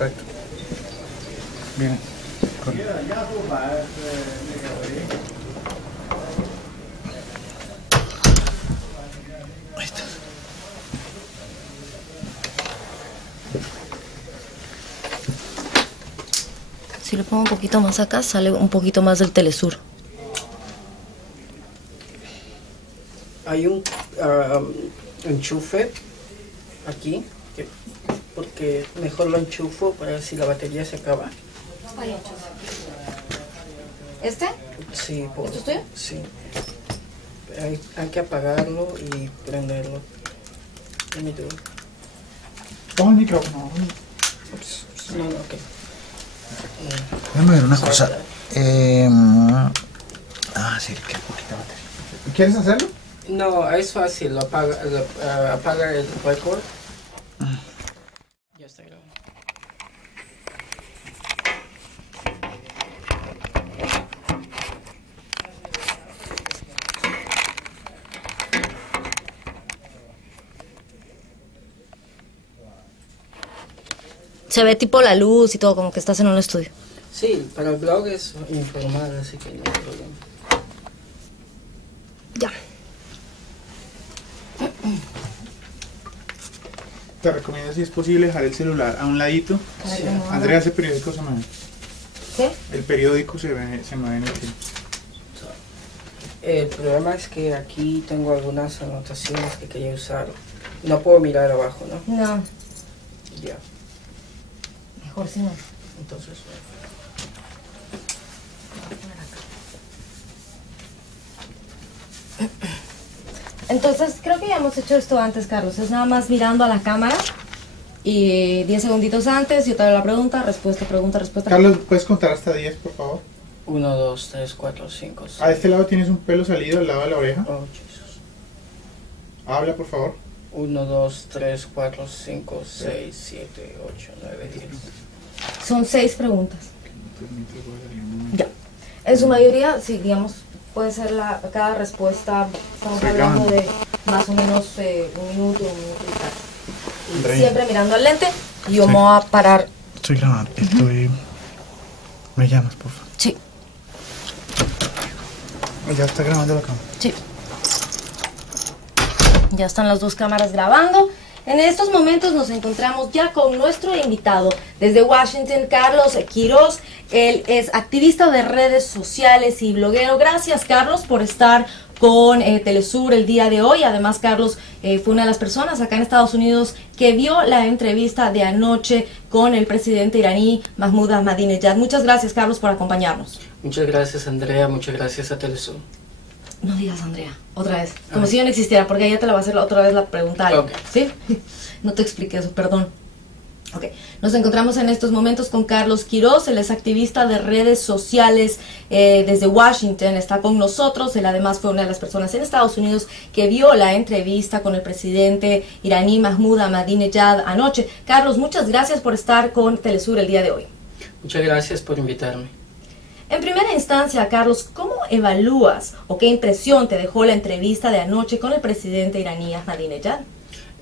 Perfecto. Bien. Ahí está. Si lo pongo un poquito más acá, sale un poquito más del Telesur. Hay un enchufe aquí, porque mejor lo enchufo para ver si la batería se acaba. ¿Este? Sí, ¿Esto es tuyo? Sí. Hay que apagarlo y prenderlo. Dame tú. Toma el micrófono. No, ok. Déjame ver una cosa. Sí, que poquita batería. ¿Quieres hacerlo? No, es fácil. Apaga el record. Ya está grabando. Se ve tipo la luz y todo, como que estás en un estudio. Sí, para el blog es informal, así que no hay problema. Ya. Te recomiendo, si es posible, dejar el celular a un ladito. Sí. Andrea, ese periódico se mueve. ¿Qué? El periódico se mueve en el tiempo. El problema es que aquí tengo algunas anotaciones que quería usar. No puedo mirar abajo, ¿no? No, Ya. mejor si no. Entonces, Entonces, creo que ya hemos hecho esto antes, Carlos. Es nada más mirando a la cámara y 10 segunditos antes, yo te doy la pregunta, respuesta. Carlos, ¿puedes contar hasta 10, por favor? 1, 2, 3, 4, 5, 6. A este lado tienes un pelo salido al lado de la oreja. Oh, Jesus. Habla, por favor. 1, 2, 3, 4, 5, 6, 7, 8, 9, 10. Son 6 preguntas. Ya. En su mayoría, sí, digamos, puede ser cada respuesta, estamos hablando de más o menos un minuto y casi. Andrea. Siempre mirando al lente, y yo Sí. me voy a parar. Estoy grabando. Me llamas, por favor. Sí, Ya está grabando la cámara. sí. Ya están las dos cámaras grabando. En estos momentos nos encontramos ya con nuestro invitado desde Washington, Carlos Quiroz. Él es activista de redes sociales y bloguero. Gracias, Carlos, por estar con Telesur el día de hoy. Además, Carlos fue una de las personas acá en Estados Unidos que vio la entrevista de anoche con el presidente iraní Mahmoud Ahmadinejad. Muchas gracias, Carlos, por acompañarnos. Muchas gracias, Andrea. Muchas gracias a Telesur. No digas, Andrea, otra vez. Como si yo no existiera, porque ella te la va a hacer otra vez la pregunta. Ahí, Ok. ¿sí? No te expliqué eso, perdón. Ok, nos encontramos en estos momentos con Carlos Quiroz. Él es activista de redes sociales desde Washington, está con nosotros. Él además fue una de las personas en Estados Unidos que vio la entrevista con el presidente iraní Mahmoud Ahmadinejad anoche. Carlos, muchas gracias por estar con Telesur el día de hoy. Muchas gracias por invitarme. En primera instancia, Carlos, ¿cómo evalúas o qué impresión te dejó la entrevista de anoche con el presidente iraní Ahmadinejad?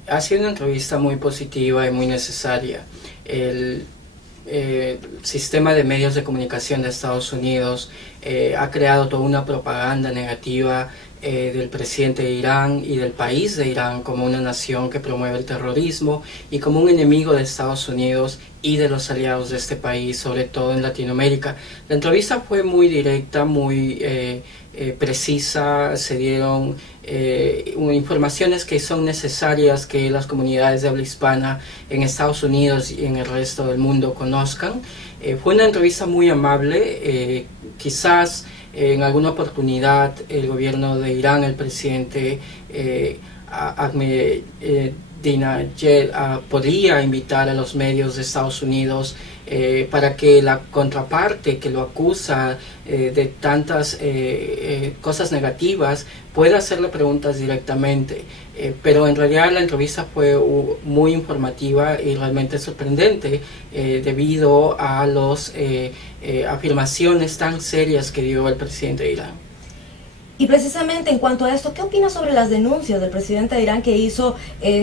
Ha sido una entrevista muy positiva y muy necesaria. El sistema de medios de comunicación de Estados Unidos ha creado toda una propaganda negativa del presidente de Irán y del país de Irán como una nación que promueve el terrorismo y como un enemigo de Estados Unidos y de los aliados de este país, sobre todo en Latinoamérica. La entrevista fue muy directa, muy precisa, se dieron informaciones que son necesarias que las comunidades de habla hispana en Estados Unidos y en el resto del mundo conozcan. Fue una entrevista muy amable, quizás en alguna oportunidad el gobierno de Irán, el presidente Ahmadinejad podría invitar a los medios de Estados Unidos para que la contraparte que lo acusa de tantas cosas negativas pueda hacerle preguntas directamente. Pero en realidad la entrevista fue muy informativa y realmente sorprendente debido a las afirmaciones tan serias que dio el presidente de Irán. Y precisamente en cuanto a esto, ¿qué opinas sobre las denuncias del presidente de Irán que hizo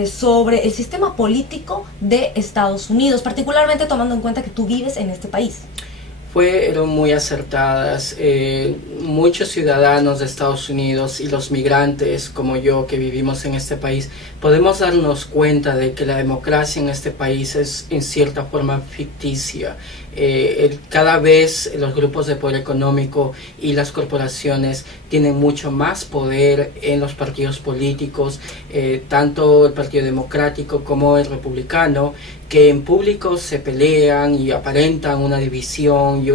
sobre el sistema político de Estados Unidos, particularmente tomando en cuenta que tú vives en este país? Fueron muy acertadas. Muchos ciudadanos de Estados Unidos y los migrantes como yo que vivimos en este país podemos darnos cuenta de que la democracia en este país es en cierta forma ficticia. Cada vez los grupos de poder económico y las corporaciones tienen mucho más poder en los partidos políticos, tanto el Partido Democrático como el Republicano, que en público se pelean y aparentan una división y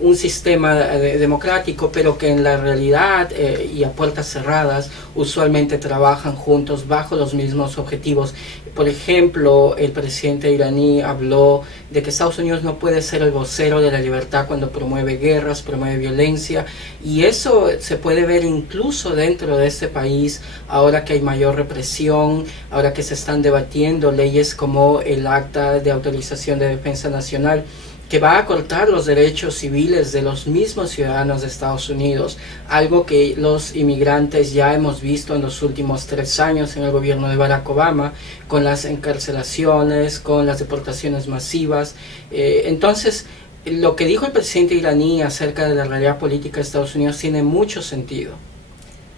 un sistema democrático, pero que en la realidad y a puertas cerradas usualmente trabajan juntos bajo los mismos objetivos. Por ejemplo, el presidente iraní habló de que Estados Unidos no puede ser el vocero de la libertad cuando promueve guerras, promueve violencia, y eso se puede ver incluso dentro de este país, ahora que hay mayor represión, ahora que se están debatiendo leyes como el Acta de Autorización de Defensa Nacional, que va a cortar los derechos civiles de los mismos ciudadanos de Estados Unidos, algo que los inmigrantes ya hemos visto en los últimos 3 años en el gobierno de Barack Obama, con las encarcelaciones, con las deportaciones masivas. Entonces, lo que dijo el presidente iraní acerca de la realidad política de Estados Unidos tiene mucho sentido.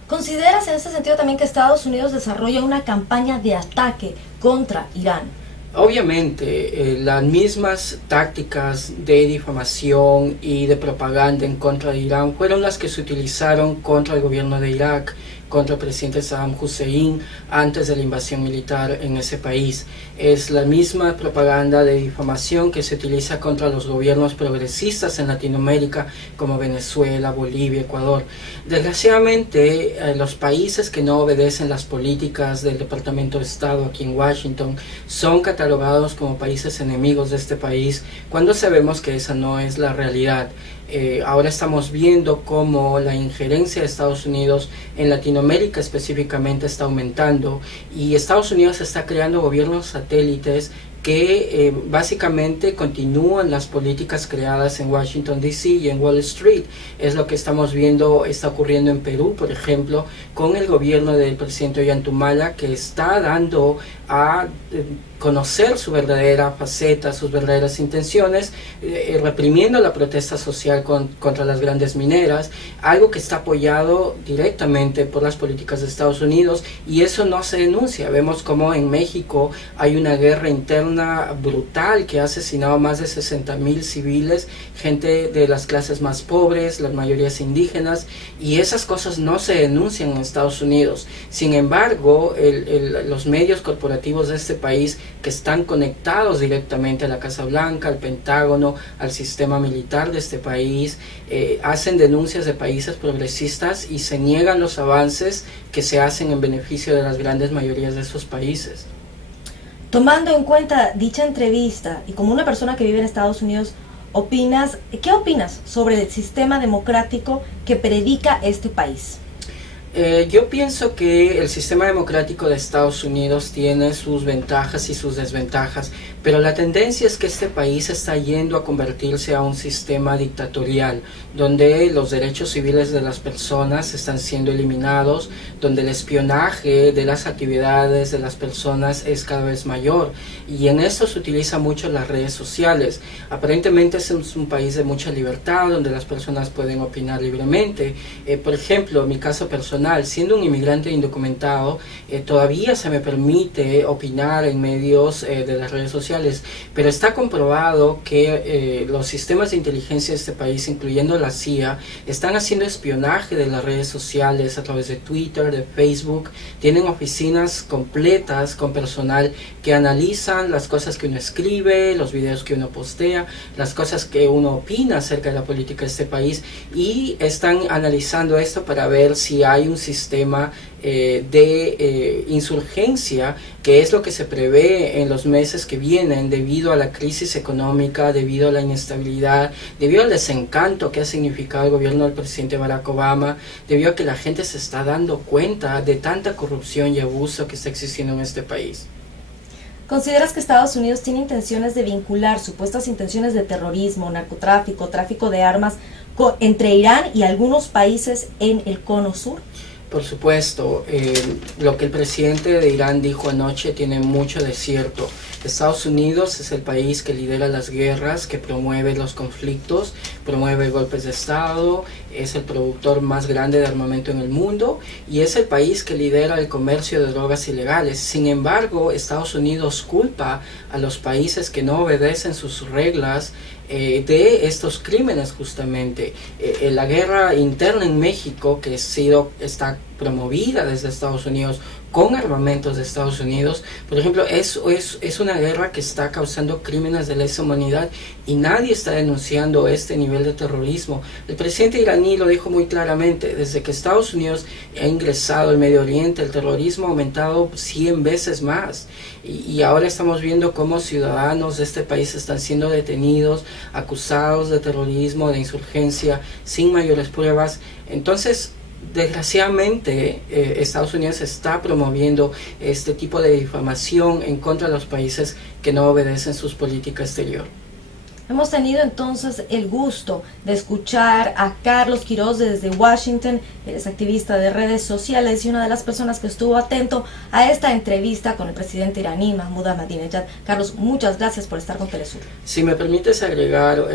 ¿Consideras en ese sentido también que Estados Unidos desarrolla una campaña de ataque contra Irán? Obviamente, las mismas tácticas de difamación y de propaganda en contra de Irán fueron las que se utilizaron contra el gobierno de Irak, contra el presidente Saddam Hussein antes de la invasión militar en ese país. Es la misma propaganda de difamación que se utiliza contra los gobiernos progresistas en Latinoamérica como Venezuela, Bolivia, Ecuador. Desgraciadamente, los países que no obedecen las políticas del Departamento de Estado aquí en Washington son catalogados como países enemigos de este país, cuando sabemos que esa no es la realidad. Ahora estamos viendo cómo la injerencia de Estados Unidos en Latinoamérica específicamente está aumentando, y Estados Unidos está creando gobiernos satélites que básicamente continúan las políticas creadas en Washington DC y en Wall Street. Es lo que estamos viendo, está ocurriendo en Perú, por ejemplo, con el gobierno del presidente Ollanta, que está dando a conocer su verdadera faceta, sus verdaderas intenciones, reprimiendo la protesta social contra las grandes mineras, algo que está apoyado directamente por las políticas de Estados Unidos, y eso no se denuncia. Vemos como en México hay una guerra interna brutal que ha asesinado a más de 60,000 civiles, gente de las clases más pobres, las mayorías indígenas, y esas cosas no se denuncian en Estados Unidos. Sin embargo, los medios corporativos de este país, que están conectados directamente a la Casa Blanca, al Pentágono, al sistema militar de este país, hacen denuncias de países progresistas y se niegan los avances que se hacen en beneficio de las grandes mayorías de esos países. Tomando en cuenta dicha entrevista y como una persona que vive en Estados Unidos, ¿qué opinas sobre el sistema democrático que predica este país? Yo pienso que el sistema democrático de Estados Unidos tiene sus ventajas y sus desventajas, pero la tendencia es que este país está yendo a convertirse a un sistema dictatorial, donde los derechos civiles de las personas están siendo eliminados, donde el espionaje de las actividades de las personas es cada vez mayor, y en esto se utiliza mucho las redes sociales. Aparentemente es un país de mucha libertad, donde las personas pueden opinar libremente. Por ejemplo, en mi caso personal, siendo un inmigrante indocumentado, todavía se me permite opinar en medios de las redes sociales, pero está comprobado que los sistemas de inteligencia de este país, incluyendo la CIA, están haciendo espionaje de las redes sociales a través de Twitter, de Facebook. Tienen oficinas completas con personal que analizan las cosas que uno escribe, los videos que uno postea, las cosas que uno opina acerca de la política de este país, y están analizando esto para ver si hay un sistema de insurgencia, que es lo que se prevé en los meses que vienen debido a la crisis económica, debido a la inestabilidad, debido al desencanto que ha significado el gobierno del presidente Barack Obama, debido a que la gente se está dando cuenta de tanta corrupción y abuso que está existiendo en este país. ¿Consideras que Estados Unidos tiene intenciones de vincular supuestas intenciones de terrorismo, narcotráfico, tráfico de armas entre Irán y algunos países en el cono sur? Por supuesto, lo que el presidente de Irán dijo anoche tiene mucho de cierto. Estados Unidos es el país que lidera las guerras, que promueve los conflictos, promueve golpes de Estado, es el productor más grande de armamento en el mundo y es el país que lidera el comercio de drogas ilegales. Sin embargo, Estados Unidos culpa a los países que no obedecen sus reglas de estos crímenes justamente. La guerra interna en México, que está promovida desde Estados Unidos con armamentos de Estados Unidos, por ejemplo, es una guerra que está causando crímenes de lesa humanidad y nadie está denunciando este nivel de terrorismo. El presidente iraní lo dijo muy claramente: desde que Estados Unidos ha ingresado al Medio Oriente, el terrorismo ha aumentado 100 veces más y ahora estamos viendo cómo ciudadanos de este país están siendo detenidos, acusados de terrorismo, de insurgencia, sin mayores pruebas. Entonces, desgraciadamente, Estados Unidos está promoviendo este tipo de difamación en contra de los países que no obedecen sus políticas exterior. Hemos tenido entonces el gusto de escuchar a Carlos Quiroz desde Washington. Él es activista de redes sociales y una de las personas que estuvo atento a esta entrevista con el presidente iraní Mahmoud Ahmadinejad. Carlos, muchas gracias por estar con Telesur. Si me permites agregar,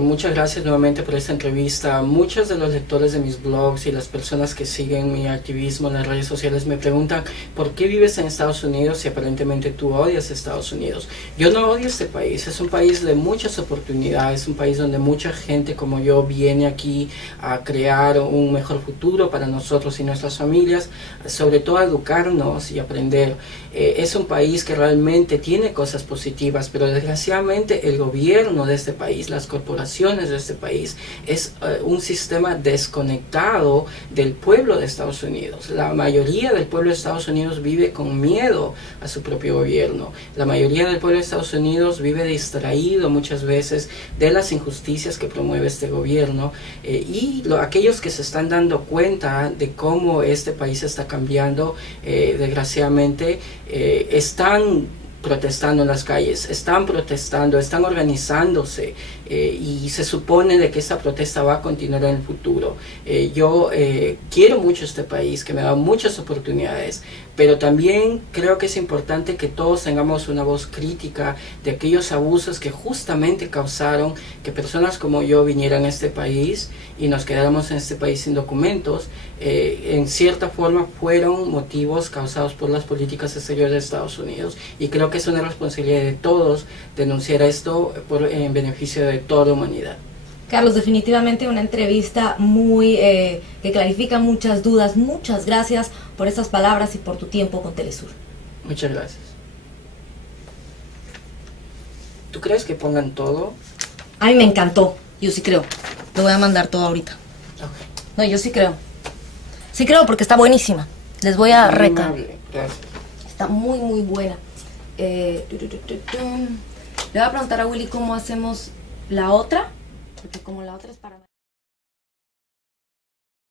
muchas gracias nuevamente por esta entrevista. Muchos de los lectores de mis blogs y las personas que siguen mi activismo en las redes sociales me preguntan: ¿por qué vives en Estados Unidos si aparentemente tú odias Estados Unidos? Yo no odio este país, es un país de muchas oportunidades, un país donde mucha gente como yo viene aquí a crear un mejor futuro para nosotros y nuestras familias, sobre todo a educarnos y aprender. Es un país que realmente tiene cosas positivas, pero desgraciadamente el gobierno de este país, las corporaciones de este país, es un sistema desconectado del pueblo de Estados Unidos. La mayoría del pueblo de Estados Unidos vive con miedo a su propio gobierno. La mayoría del pueblo de Estados Unidos vive distraído muchas veces de las injusticias que promueve este gobierno aquellos que se están dando cuenta de cómo este país está cambiando, desgraciadamente, están protestando en las calles, están protestando, están organizándose y se supone de que esta protesta va a continuar en el futuro. Yo quiero mucho este país, que me da muchas oportunidades, pero también creo que es importante que todos tengamos una voz crítica de aquellos abusos que justamente causaron que personas como yo vinieran a este país y nos quedáramos en este país sin documentos. En cierta forma fueron motivos causados por las políticas exteriores de Estados Unidos y creo que es una responsabilidad de todos denunciar esto en beneficio de toda la humanidad. Carlos, definitivamente una entrevista muy que clarifica muchas dudas. Muchas gracias por estas palabras y por tu tiempo con Telesur. Muchas gracias. ¿Tú crees que pongan todo? A mí me encantó. Yo sí creo. Te voy a mandar todo ahorita. Okay. No, yo sí creo. Sí creo porque está buenísima. Les voy a recar. Gracias. Está muy, muy buena. Le voy a preguntar a Willy cómo hacemos la otra. Porque como la otra es para...